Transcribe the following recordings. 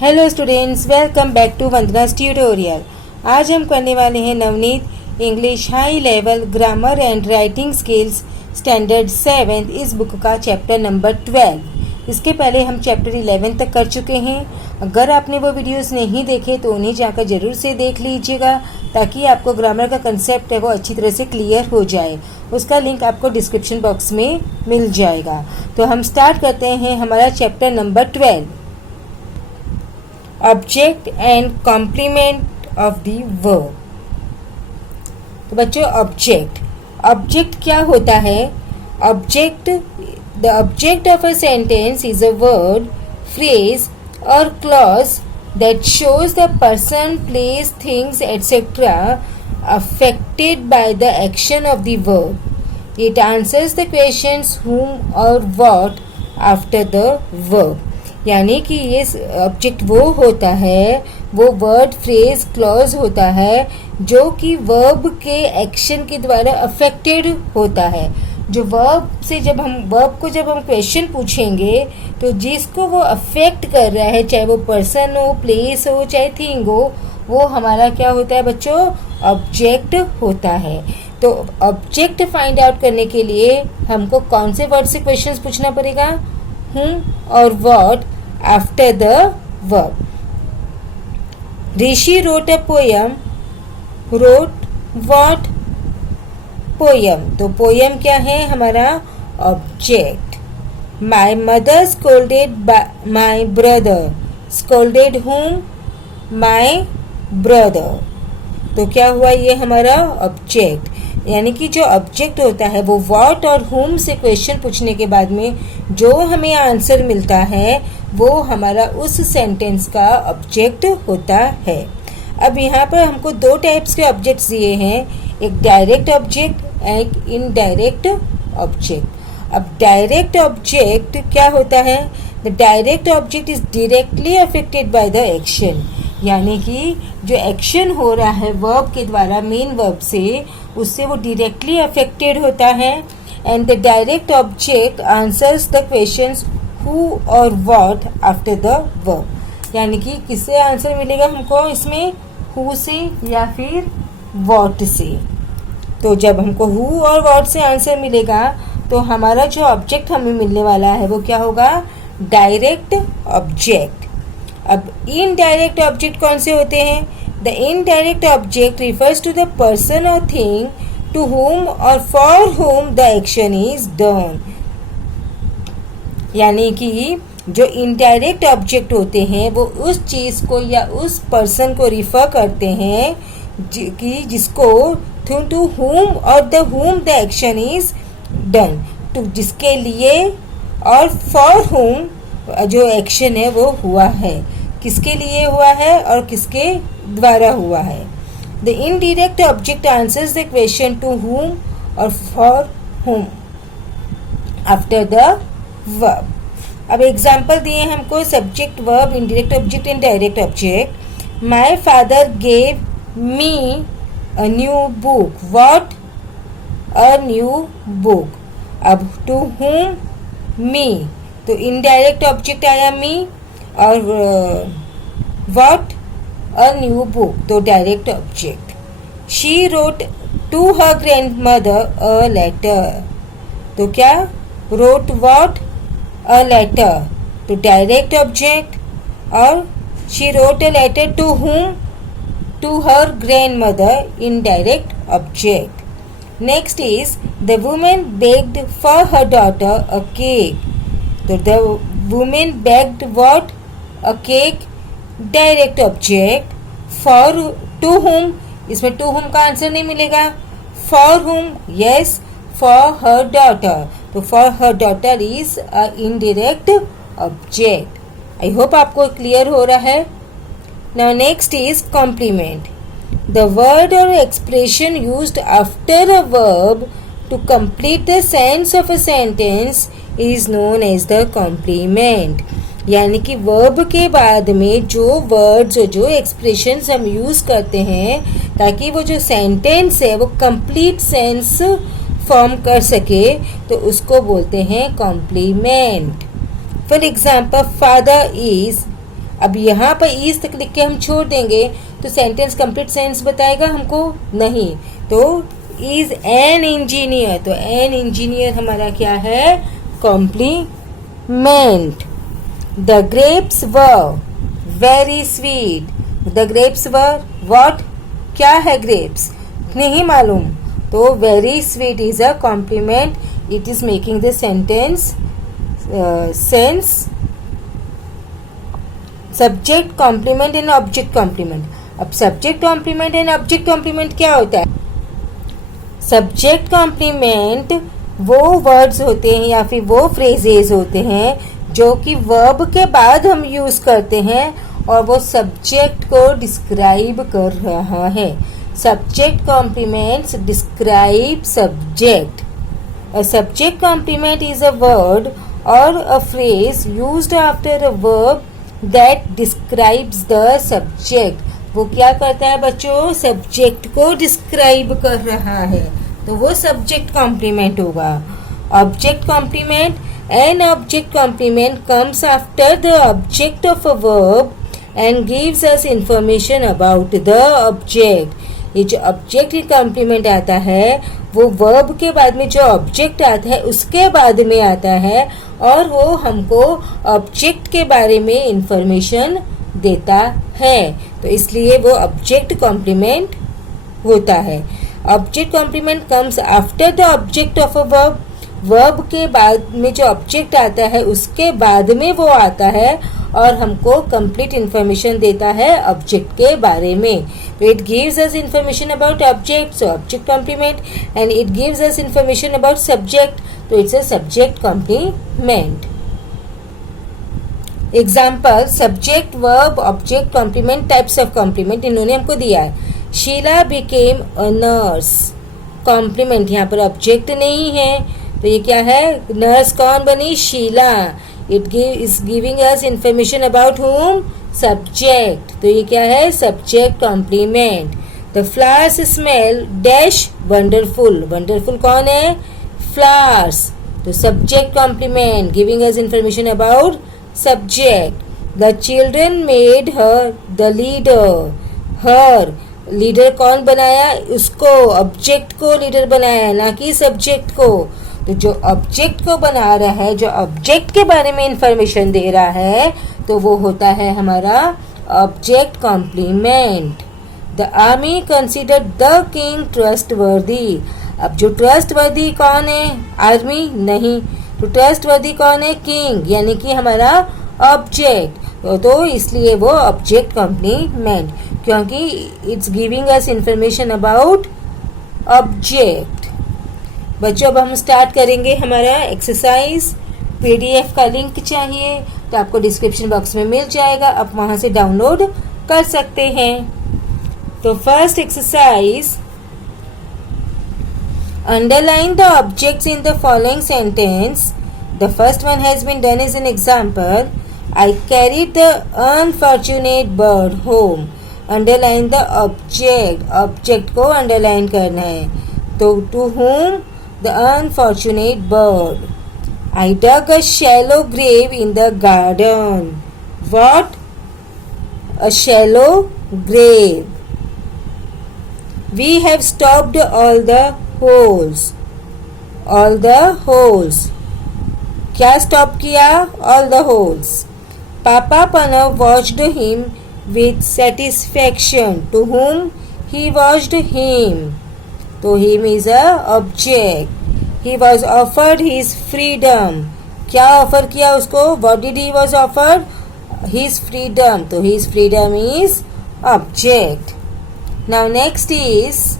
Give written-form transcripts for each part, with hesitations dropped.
Hello students, welcome back to Vandana's tutorial. आज हम करने वाले हैं Navneet English high level grammar and writing skills standard 7 इस बुक का चैप्टर नंबर 12। इसके पहले हम चैप्टर 11 तक कर चुके हैं। अगर आपने वो वीडियोस नहीं देखे तो उन्हें जाकर ज़रूर से देख लीजिएगा ताकि आपको ग्रामर का कंसेप्ट है वो अच्छी तरह से क्लियर हो जाए। उसका लिंक आपको डिस्क्रिप्शन बॉक्स में मिल जाएगा। तो हम स्टार्ट करते हैं हमारा chapter number 12, object and complement of the verb. तो बच्चों, ऑब्जेक्ट क्या होता है? The object of a sentence is a word, phrase और clause that shows the person, place, things, etc. affected by the action of the verb. It answers the questions whom or what after the verb. यानी कि ये object वो होता है, वो word, phrase, clause होता है जो कि वर्ब के एक्शन के द्वारा अफेक्टेड होता है। जो वर्ब को जब हम क्वेश्चन पूछेंगे तो जिसको वो अफेक्ट कर रहा है, चाहे वो पर्सन हो, प्लेस हो, चाहे थिंग हो, वो हमारा क्या होता है बच्चों? ऑब्जेक्ट होता है। तो ऑब्जेक्ट फाइंड आउट करने के लिए हमको कौन से वर्ड से क्वेश्चंस पूछना पड़ेगा? whom और what after the verb. Rishi wrote a poem. wrote what? poem. तो poem क्या है? हमारा object. My mother scolded my brother. scolded whom? my brother. तो क्या हुआ? ये हमारा ऑब्जेक्ट। यानी कि जो ऑब्जेक्ट होता है वो व्हाट और whom से क्वेश्चन पूछने के बाद में जो हमें आंसर मिलता है वो हमारा उस सेंटेंस का ऑब्जेक्ट होता है। अब यहाँ पर हमको दो टाइप्स के ऑब्जेक्ट्स दिए हैं, एक डायरेक्ट ऑब्जेक्ट, एक इनडायरेक्ट ऑब्जेक्ट। अब डायरेक्ट ऑब्जेक्ट क्या होता है? The direct object is directly affected by the action. यानी कि जो एक्शन हो रहा है वर्ब के द्वारा, मेन वर्ब से, उससे वो डायरेक्टली अफेक्टेड होता है। And the direct object answers the questions who और व्हाट आफ्टर द वर्ब। यानी कि किससे आंसर मिलेगा हमको इसमें? हु से या फिर व्हाट से। तो जब हमको हु और व्हाट से आंसर मिलेगा तो हमारा जो ऑब्जेक्ट हमें मिलने वाला है वो क्या होगा? Direct object. अब इनडायरेक्ट ऑब्जेक्ट कौन से होते हैं? The indirect object refers to the person और थिंग टू whom और for whom the action is done. यानी कि जो इनडायरेक्ट ऑब्जेक्ट होते हैं वो उस चीज को या उस पर्सन को रिफर करते हैं कि जिसको टू whom और the whom the action is done, तो जिसके लिए और फॉर whom जो एक्शन है वो हुआ है, किसके लिए हुआ है और किसके द्वारा हुआ है। The indirect object answers the question to whom और for whom after the verb. अब एग्जाम्पल दिए हमको subject, verb, indirect object and direct object. My father gave me a new book. What? A new book. अब to whom? Me, तो indirect object आया me, और what? A new book, तो direct object. She wrote to her grandmother a letter. तो क्या? Wrote what? A letter, तो direct object. और she wrote a letter to whom? To her grandmother, indirect object. Next is the women begged for her daughter a cake. तो the women begged what? A cake, direct object. For to whom? इसमें to whom का answer नहीं मिलेगा। फॉर whom? Yes, for her daughter, तो for her daughter is a indirect object. I hope आपको clear हो रहा है। Now next is complement. The word और expression used after a verb to complete the sense of a sentence is known as the complement. यानी कि verb के बाद में जो वर्ड्स और जो एक्सप्रेशंस हम यूज करते हैं ताकि वो जो सेंटेंस है वो कंप्लीट सेंस फॉर्म कर सके, तो उसको बोलते हैं complement. For example, father is अब यहाँ पर इज तक लिख के हम छोड़ देंगे तो सेंटेंस कंप्लीट सेंस बताएगा हमको नहीं। तो इज एन इंजीनियर, तो एन इंजीनियर हमारा क्या है, complement. The grapes were very sweet, the grapes were what, क्या है ग्रेप्स, नहीं मालूम, तो very sweet is a complement, it is making the sentence sense. Subject complement and object complement. अब subject complement and object complement क्या होता है? Subject complement वो वर्ड्स होते हैं या फिर वो फ्रेजेस होते हैं जो कि वर्ब के बाद हम यूज करते हैं और वो सब्जेक्ट को डिस्क्राइब कर रहा है। Subject complements describe subject. A subject complement is a word or a phrase used after a verb that describes the subject। वो क्या करता है बच्चों, सब्जेक्ट को डिस्क्राइब कर रहा है, तो वो सब्जेक्ट कॉम्प्लीमेंट होगा। Object complement, an object complement comes after the object of a verb and gives us information about the object. ये जो ऑब्जेक्ट कॉम्प्लीमेंट आता है वो वर्ब के बाद में जो ऑब्जेक्ट आता है उसके बाद में आता है और वो हमको ऑब्जेक्ट के बारे में इंफॉर्मेशन देता है, तो इसलिए वो ऑब्जेक्ट कॉम्प्लीमेंट होता है। Object complement comes after the object of a verb, verb के बाद में जो ऑब्जेक्ट आता है उसके बाद में वो आता है और हमको कंप्लीट इंफॉर्मेशन देता है ऑब्जेक्ट के बारे में। तो it gives us information about object, so object complement, and it gives us information about subject, तो it's a subject complement. Example, subject verb object complement, types of complement इन्होंने हमको दिया है। Sheela became a nurse, complement, यहाँ पर object नहीं है तो ये क्या है, नर्स कौन बनी, Sheela. It is giving us information about whom, subject, तो ये क्या है, subject complement. The flowers smell dash wonderful, wonderful कौन है, फ्लावर्स, तो subject complement giving us information about subject. The children made her the leader, her leader कौन बनाया, उसको, ऑब्जेक्ट को लीडर बनाया ना कि सब्जेक्ट को, तो जो ऑब्जेक्ट को बना रहा है, जो ऑब्जेक्ट के बारे में इंफॉर्मेशन दे रहा है, तो वो होता है हमारा object complement. The army considered the king trustworthy, अब जो ट्रस्टवर्दी कौन है, आर्मी नहीं, तो ट्रस्टवर्दी कौन है, किंग, यानी कि हमारा ऑब्जेक्ट, तो इसलिए वो ऑब्जेक्ट कॉम्प्लीमेंट, क्योंकि it's giving us information about object. बच्चों अब हम स्टार्ट करेंगे हमारा एक्सरसाइज। पीडीएफ का लिंक चाहिए तो आपको डिस्क्रिप्शन बॉक्स में मिल जाएगा, आप वहां से डाउनलोड कर सकते हैं। तो first exercise, underline the objects in the following sentence. The first one has been done as an example, I carried the unfortunate bird home. Underline the object, object को अंडरलाइन करना है, तो to home the unfortunate bird. I dug a shallow grave in the garden. What? A shallow grave. We have stopped all the holes. All the holes. क्या stop किया? All the holes. Papa Pranav watched him with satisfaction. To whom he watched him? तो him is a object. He was offered his freedom. क्या offer किया उसको? What did he was offered? His freedom. तो his freedom is object. Now next is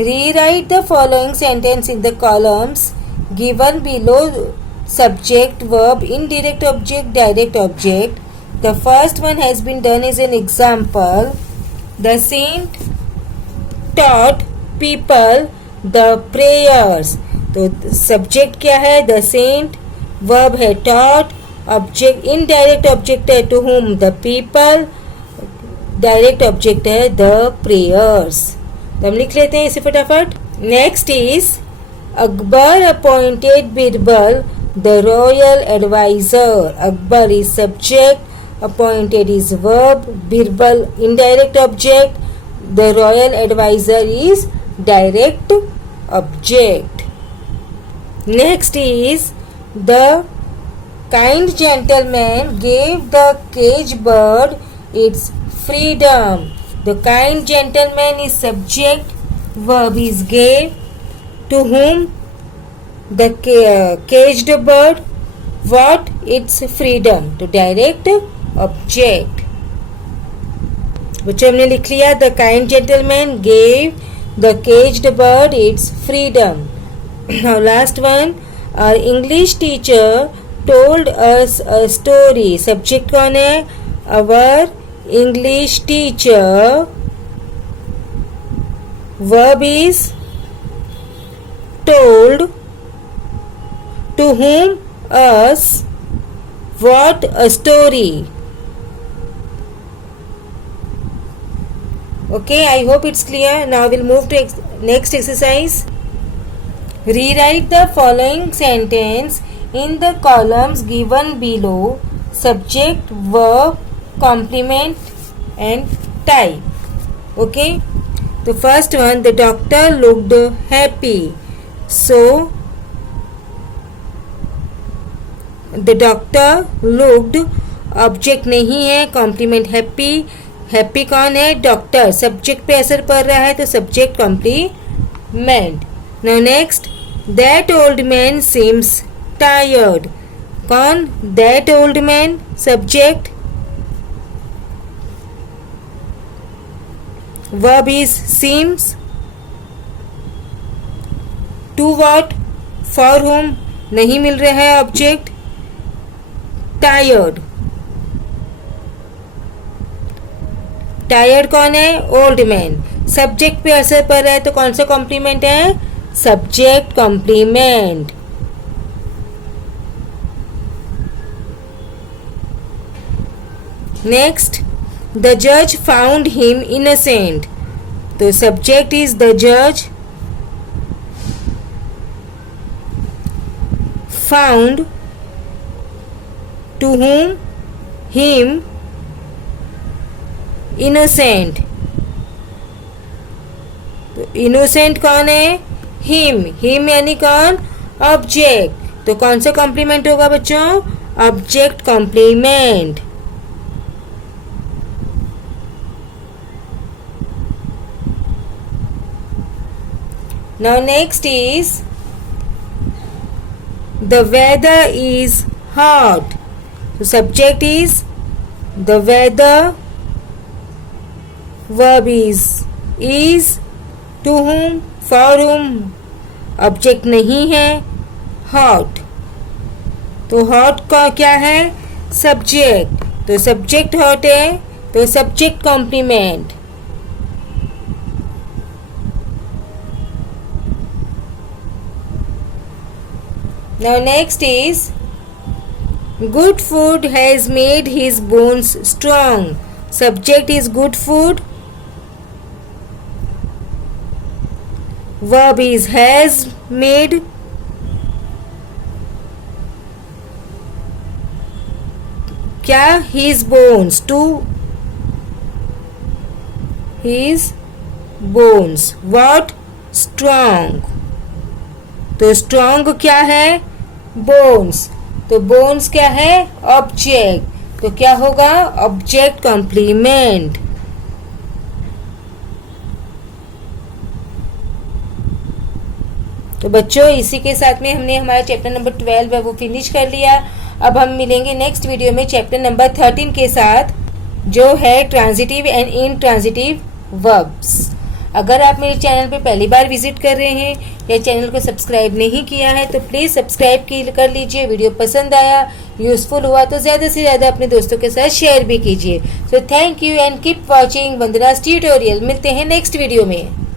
rewrite the following sentence in the columns given below. Subject, verb, indirect object, direct object. The first one has been done as an example. The saint taught people the prayers. तो subject क्या है? The saint, verb है taught, object indirect object है to whom, the people, direct object है the prayers. तो हम लिख लेते हैं इसे फटाफट। Next is Akbar appointed Birbal the royal adviser. Akbar is subject, Appointed is verb. Birbal indirect object. The royal advisor is direct object. Next is the kind gentleman gave the caged bird its freedom. The kind gentleman is subject. Verb is gave. To whom? The caged bird. What? Its freedom. To direct object. बच्चों हमने लिख लिया the kind gentleman gave the caged bird its freedom. Now last one, our English teacher told us a story. Subject कौन है? Our English teacher. Verb is told. To whom? Us. What? A story. Okay, I hope it's clear. Now we'll move to next exercise. Rewrite the following sentence in the columns given below. Subject, verb, complement and type. Okay. The first one, the doctor looked happy. So the doctor looked, object नहीं है, complement happy. Happy कौन है? Doctor. Subject पे असर पड़ रहा है तो subject complement. Now next, that old man seems tired. कौन? That old man. Subject. Verb is seems. To what? For whom? नहीं मिल रहा है ऑब्जेक्ट. टायर्ड. टायर्ड कौन है? Old man. सब्जेक्ट पे असर पड़ रहा है तो कौन सा कॉम्प्लीमेंट है? Subject complement. नेक्स्ट, द जज फाउंड हिम इनोसेंट. तो सब्जेक्ट इज द जज. Found. To whom? Him. Innocent. तो innocent कौन है? Him. Him यानी कौन? ऑब्जेक्ट. तो कौन सा कॉम्प्लीमेंट होगा बच्चों? Object complement. Now next is the weather is hot. So subject is the weather. Verb is. To whom? For whom? Object नहीं है. हॉट. तो हॉट का क्या है? सब्जेक्ट. तो सब्जेक्ट हॉट है तो subject complement. Now next is good food has made his bones strong. Subject is good food. Verb is has made. क्या? his bones. To his bones. What? Strong. तो strong क्या है? Bones. तो bones क्या है? Object. तो क्या होगा? Object complement. तो बच्चों इसी के साथ में हमने हमारा चैप्टर नंबर 12 है वो फिनिश कर लिया. अब हम मिलेंगे नेक्स्ट वीडियो में चैप्टर नंबर 13 के साथ जो है ट्रांजिटिव एंड इनट्रांजिटिव वर्ब्स. अगर आप मेरे चैनल पे पहली बार विजिट कर रहे हैं या चैनल को सब्सक्राइब नहीं किया है तो प्लीज़ सब्सक्राइब कर लीजिए. वीडियो पसंद आया, यूजफुल हुआ तो ज़्यादा से ज़्यादा अपने दोस्तों के साथ शेयर भी कीजिए. So thank you and keep watching Vandana's tutorial. मिलते हैं नेक्स्ट वीडियो में.